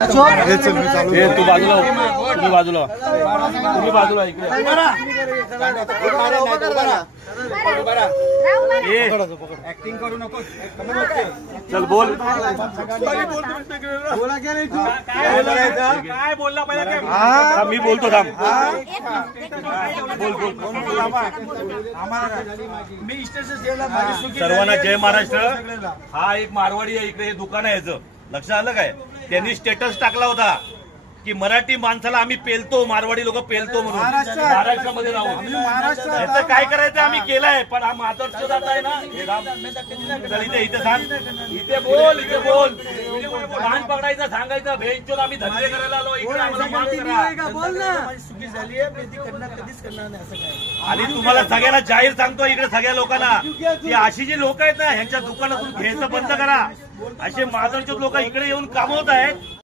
तू बाजूला तुम्ही बाजूला इकडे ऍक्टिंग करू नको। चल बोल काय बोलला पहिला मी बोलतो थांब मी सर्वांना जय महाराष्ट्र। हा एक मारवाडी आहे इकडे, हे दुकान आहे याचं, लक्षात आलं काय? त्यांनी स्टेटस टाकला होता की मराठी माणसाला आम्ही पेलतो, मारवाडी लोक पेलतो म्हणून महाराष्ट्रामध्ये राहून। याचं काय करायचं आम्ही केलंय, पण हा मातर्स जात आहे ना। इथे सांग, इथे बोल लहान पकडायचं, सांगायचं भेंचोद आम्ही धंदे करायला आलो इकडे, आम्हाला माफ करा। चुकी झाली आहे, ती कधीच करणार नाही असं काय। आणि तुम्हाला सगळ्यांना जाहीर सांगतो इकडे सगळ्या लोकांना की अशी जी लोक आहेत ना, ह्यांच्या दुकानातून घ्यायचं बंद करा। असे मातर्स लोक इकडे येऊन कामवत आहेत।